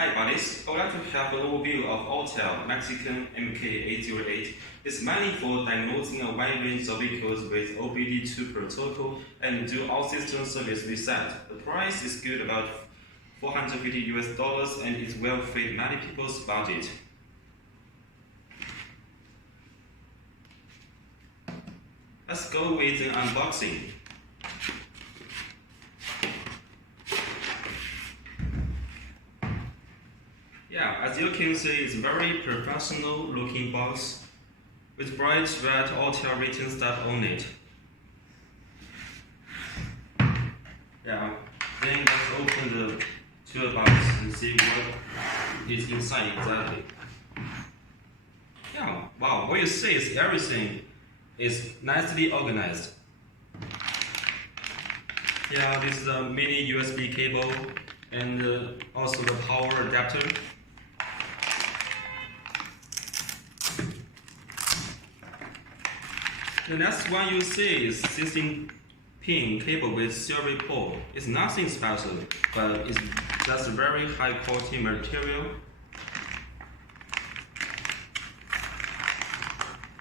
Hi buddies, I would like to have an overview of Autel MaxiCOM MK808. It's mainly for diagnosing a wide range of vehicles with OBD2 protocol and do all system service reset. The price is good, about $450 and it will fit many people's budget. Let's go with the unboxing. Yeah, as you can see, it's a very professional looking box with bright red Autel written stuff on it. Yeah, then let's open the toolbox and see what is inside exactly. Yeah, wow, what you see is everything is nicely organized. Yeah, this is a mini USB cable and also the power adapter. The next one you see is 16-pin cable with serial port. It's nothing special, but it's just a very high quality material.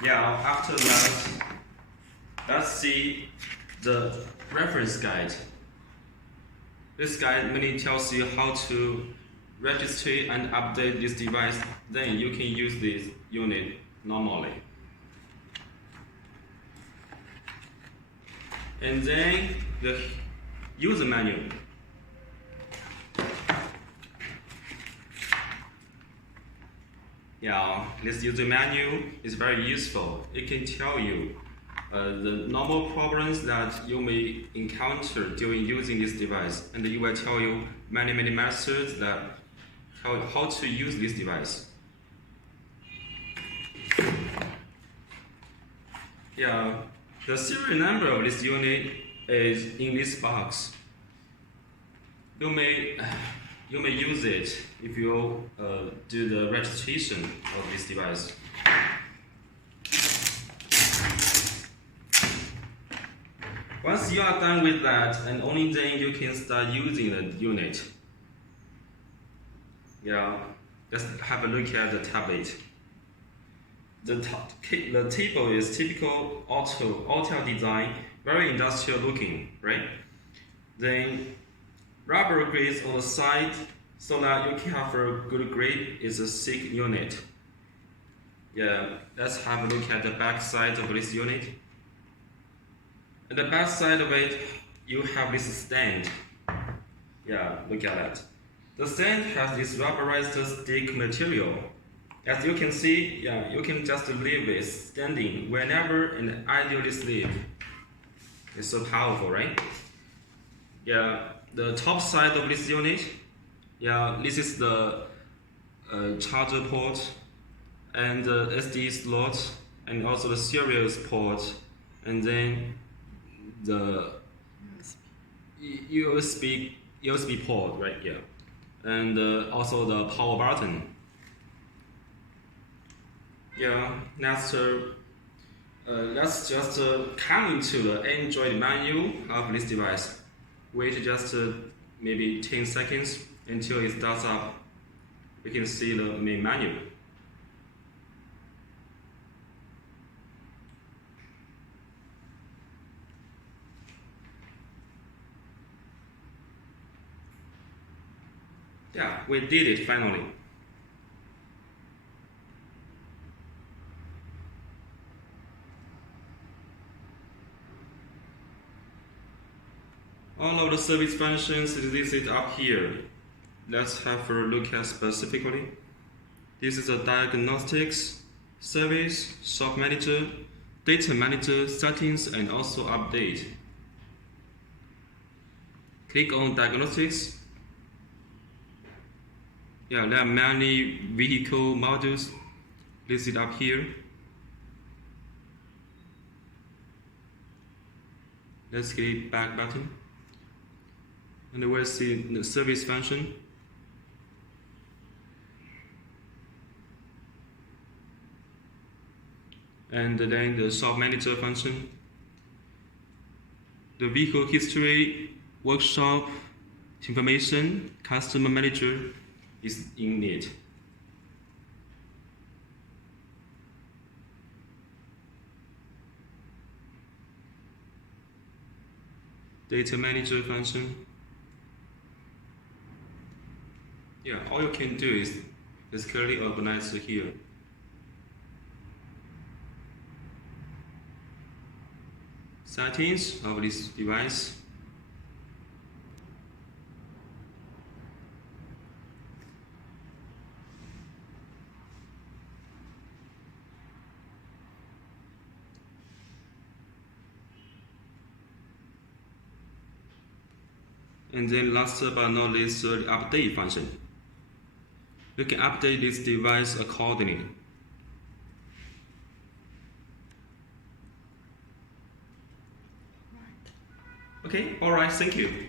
Yeah, after that, let's see the reference guide. This guide mainly tells you how to register and update this device. Then you can use this unit normally. And then the user manual. Yeah, this user manual is very useful. It can tell you the normal problems that you may encounter during using this device, and it will tell you many methods that how to use this device. Yeah. The serial number of this unit is in this box. You may use it if you do the registration of this device. Once you are done with that, and only then you can start using the unit. Yeah, let's have a look at the tablet. The table is typical Autel design, very industrial looking, right? Then rubber grids on the side so that you can have a good grip. It's a thick unit. Yeah, let's have a look at the back side of this unit. At the back side of it, you have this stand. Yeah, look at that. The stand has this rubberized stick material. As you can see, yeah, you can just leave it standing whenever and ideally sleep. It's so powerful, right? Yeah, the top side of this unit, yeah, this is the charger port and the SD slot and also the serial port, and then the USB port, right? Yeah, and also the power button. Yeah, let's just come into the Android menu of this device. Wait just maybe 10 seconds until it starts up. We can see the main menu. Yeah, we did it finally. All of the service functions is listed up here. Let's have a look at specifically. This is a diagnostics, service, shop manager, data manager, settings, and also update. Click on diagnostics. Yeah, there are many vehicle models listed up here. Let's click back button. And we'll see the service function. And then the shop manager function. The vehicle history, workshop, information, customer manager, is in it. Data manager function. Yeah, all you can do is clearly organize here. Settings of this device. And then last but not least, the update function. You can update this device accordingly. Okay, alright, thank you.